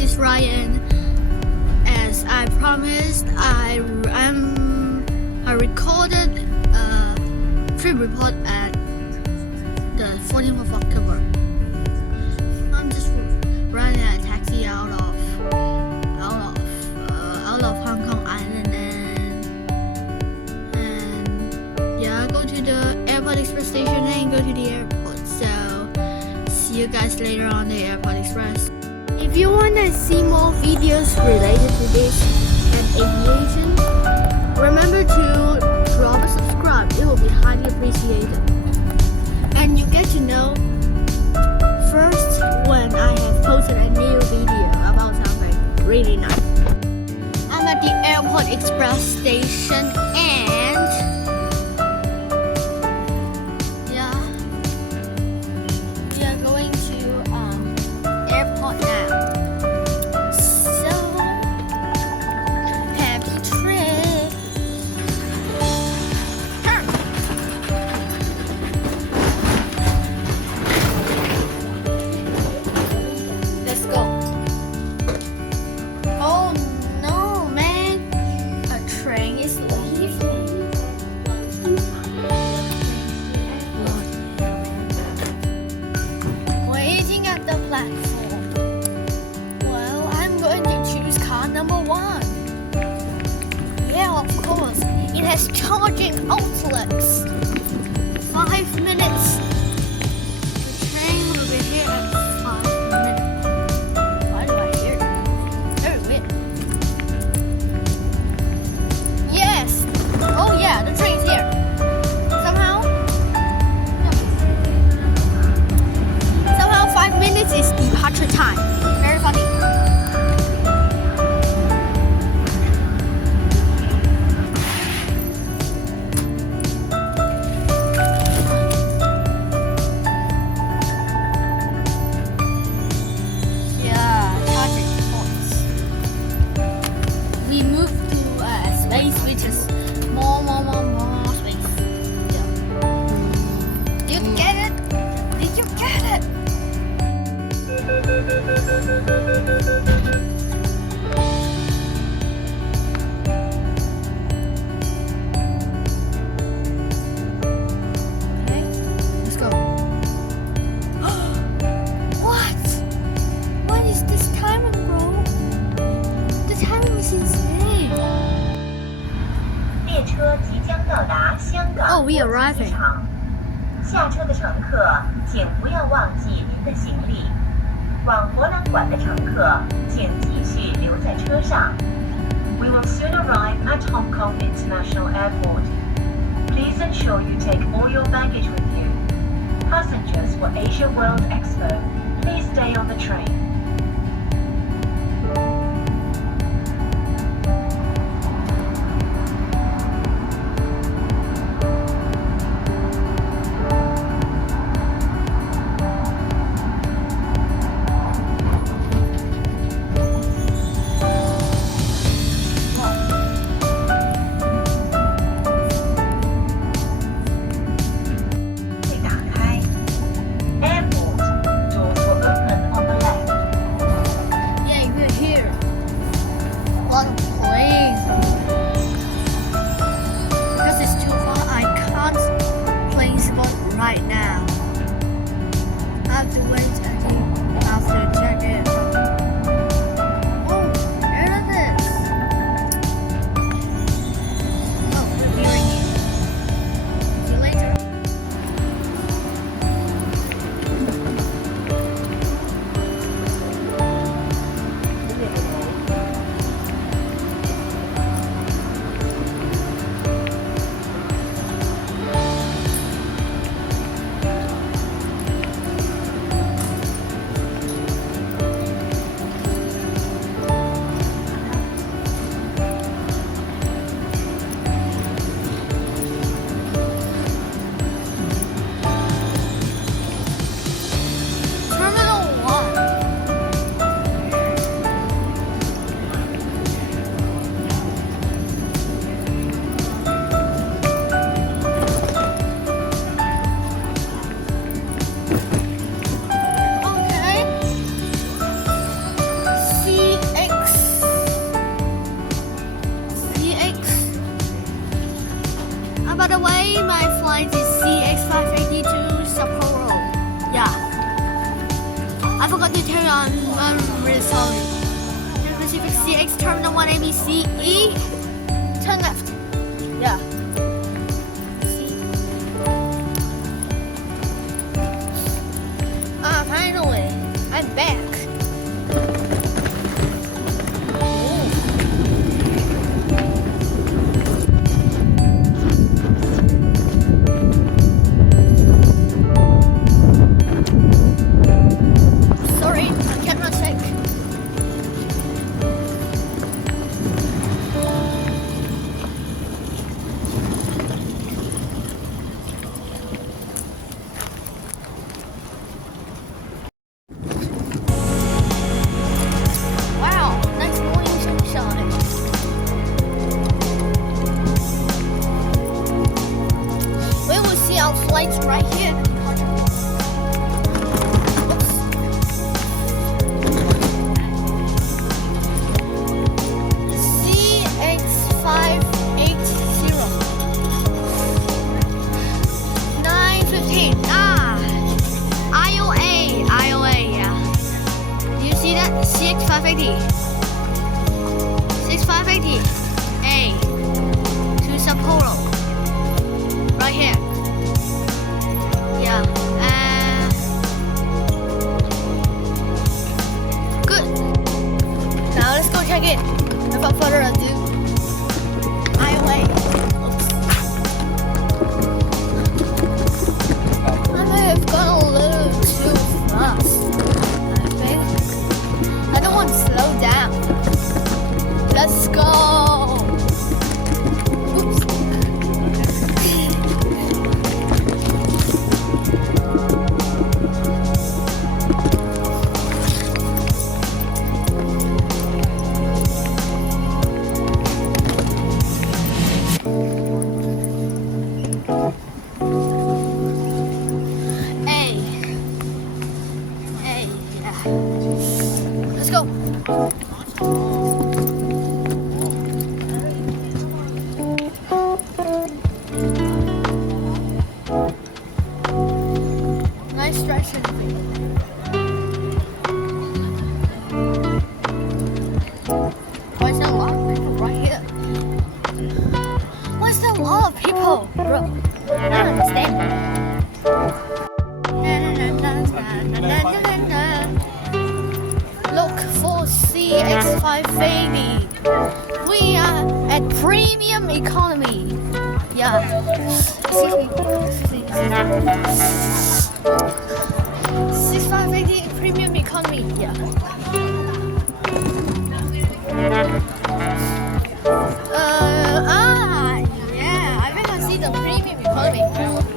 is Ryan. As I promised, I recorded a trip report at the 14th of October. I'm just running a taxi out of Hong Kong Island and yeah, go to the Airport Express station and go to the airport. So see you guys later on the Airport Express. If you want to see more videos related to this and aviation, remember to drop a subscribe. It will be highly appreciated. And you get to know first when I have posted a new video about something really nice. I'm at the Airport Express station and we are going to airport now. So happy trip. Let's go. Oh no, man. A train is leaving. Waiting at the platform. Well, I'm going to choose car number 1. Yeah, of course. It has charging outlets. 5 minutes. The train will be here at 5 minutes. Why do I hear it? Oh, wait. Yes. Oh yeah, the train's here. Somehow. Somehow 5 minutes is departure time. Very funny. Yeah, charging points. We moved to a space which is more space. Yeah. Did you get it? Did you get it? Okay, let's go. What? What is this timing, bro? The timing is insane. 列车即将到达香港 Oh, we 国际 arriving. 机场。下车的乘客，请不要忘记您的行李。往博览馆的乘客，请继续留在车上。We will soon arrive at Hong Kong International Airport. Please ensure you take all your baggage with you. Passengers for Asia World Expo, please stay on the train. Airport, doors will open on the left. tell you, I'm really sorry. Pacific CX Terminal 1 ABCE. Turn left. Yeah. See? Finally, I'm back. Flights right here. CX580 915. IOA, yeah. You see that? CX580 A to Sapporo. Right here. Yeah, good. Now let's go check in. Without further ado, IOA. I may have gone a little too fast. I don't want to slow down. Let's go. Oops. Let's go. Nice stretching. Why is there a lot of people right here? Why is there a lot of people, bro? I don't understand. Look for CX580. We are at premium economy. Yeah. CX580 premium economy. Yeah. Yeah. I think I see the premium economy.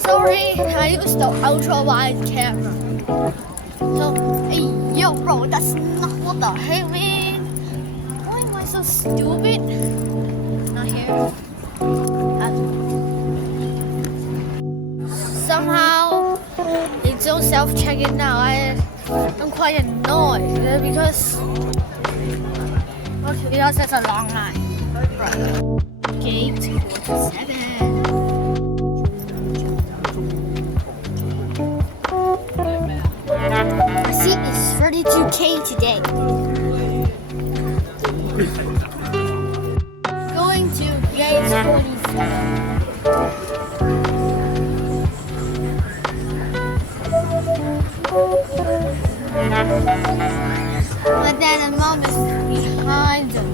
Sorry, I used the ultra wide camera. So, hey, yo, bro, that's not what the hell, man. Why am I so stupid? Not here. Somehow, it's so self-checking now. I'm quite annoyed because there's a long line. Right. Gate 47. My seat is 32K today. Going to gate 47. But then the mom is behind them.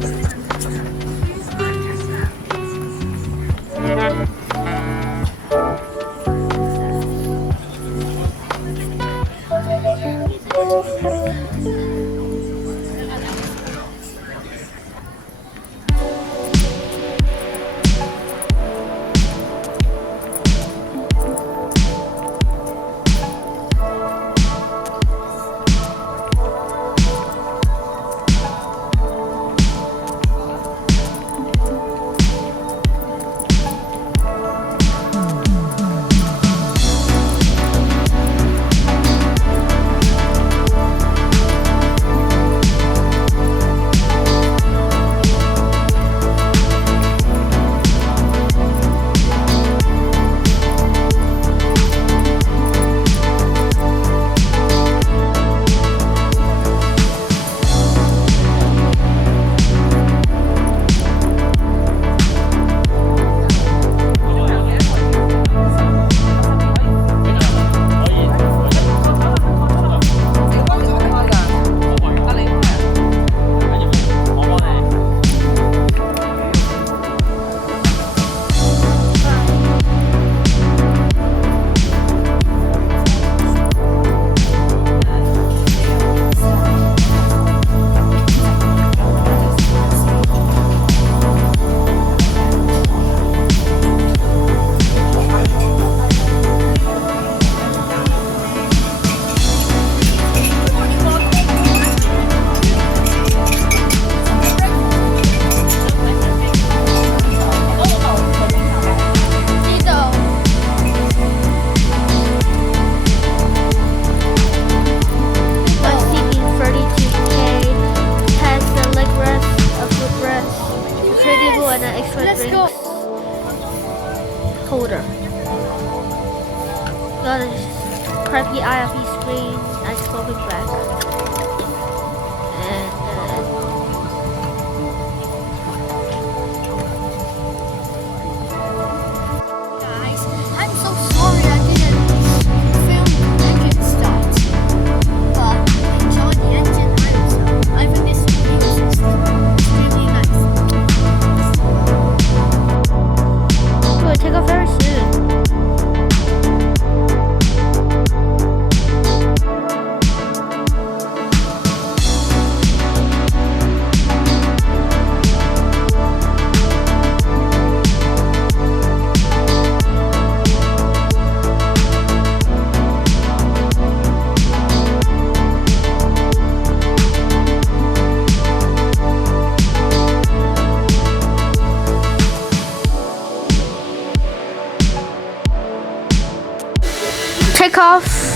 take off.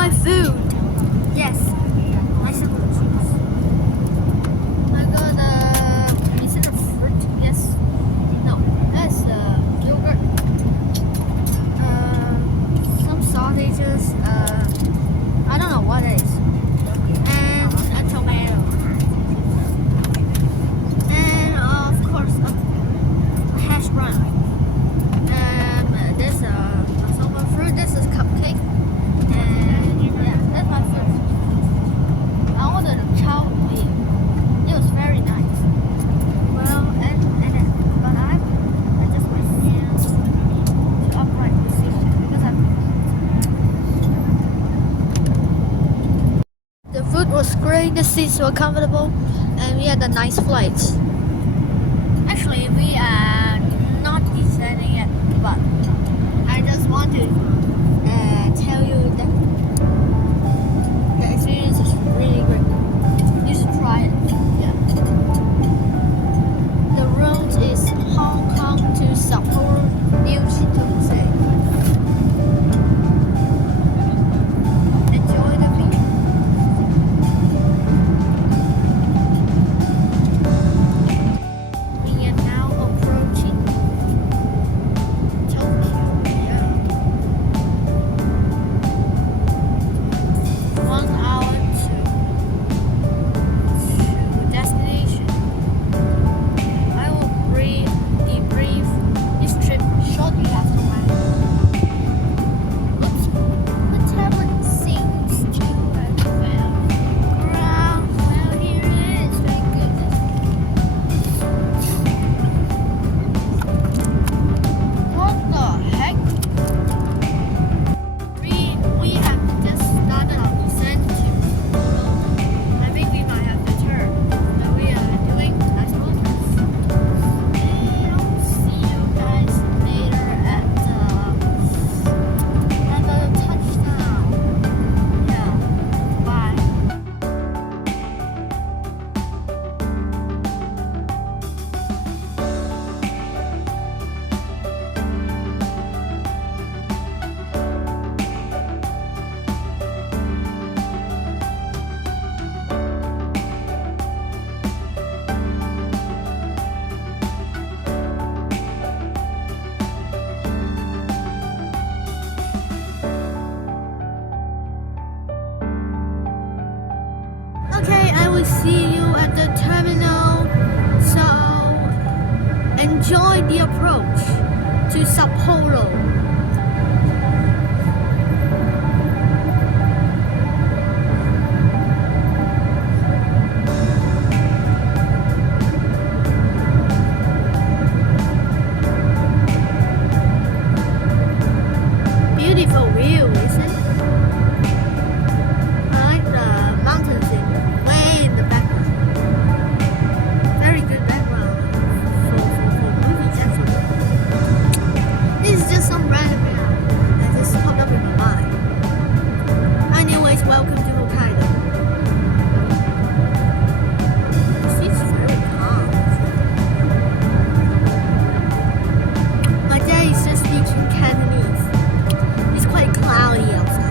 my food. Yes, my simple cheese. I got is it a fruit? Yes. No, that's yogurt. Some sausages. I don't know what it is. And a tomato. And of course a hash brown. This some fruit. This is cupcake. And yeah, that's my food. I ordered a chow mein. It was very nice. Well, but I just my hands to upright position because the food was great. The seats were comfortable, and we had a nice flight. Actually, we are not descending yet, but I just want to tell you that the experience is really great. You should try it. Yeah. The road is Hong Kong to Sapporo, New Chitose. Enjoy the view. We are now approaching Tokyo. Yeah. 1 hour to destination. I will debrief this trip shortly after my Oops, the tablet seems to have failed. Well, here it is. Thank goodness. What the heck? We have just started our descent to Sapporo. I think we might have to turn. But we are doing, I suppose. And I'll see you guys later at the touchdown. Yeah. Bye. Okay, I will see you at the terminal. So enjoy the approach to Sapporo. Beautiful view, isn't it? I like the mountains way in the background. Very good background for movies actually. This is just some random that just popped up in my mind. Anyways, welcome to Hokkaido. The seat's very calm. My dad is just speaking Cantonese. It's quite cloudy outside.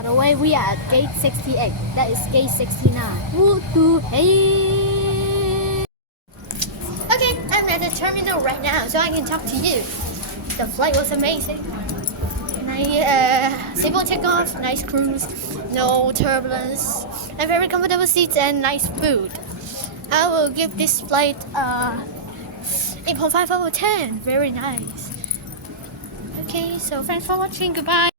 By the way, we are at gate 68. That is gate 69. Hey. Okay, I'm at the terminal right now, so I can talk to you. The flight was amazing. Simple takeoff, nice cruise, no turbulence, and very comfortable seats and nice food. I will give this flight 8.5 out of 10. Very nice. Okay, so thanks for watching. Goodbye.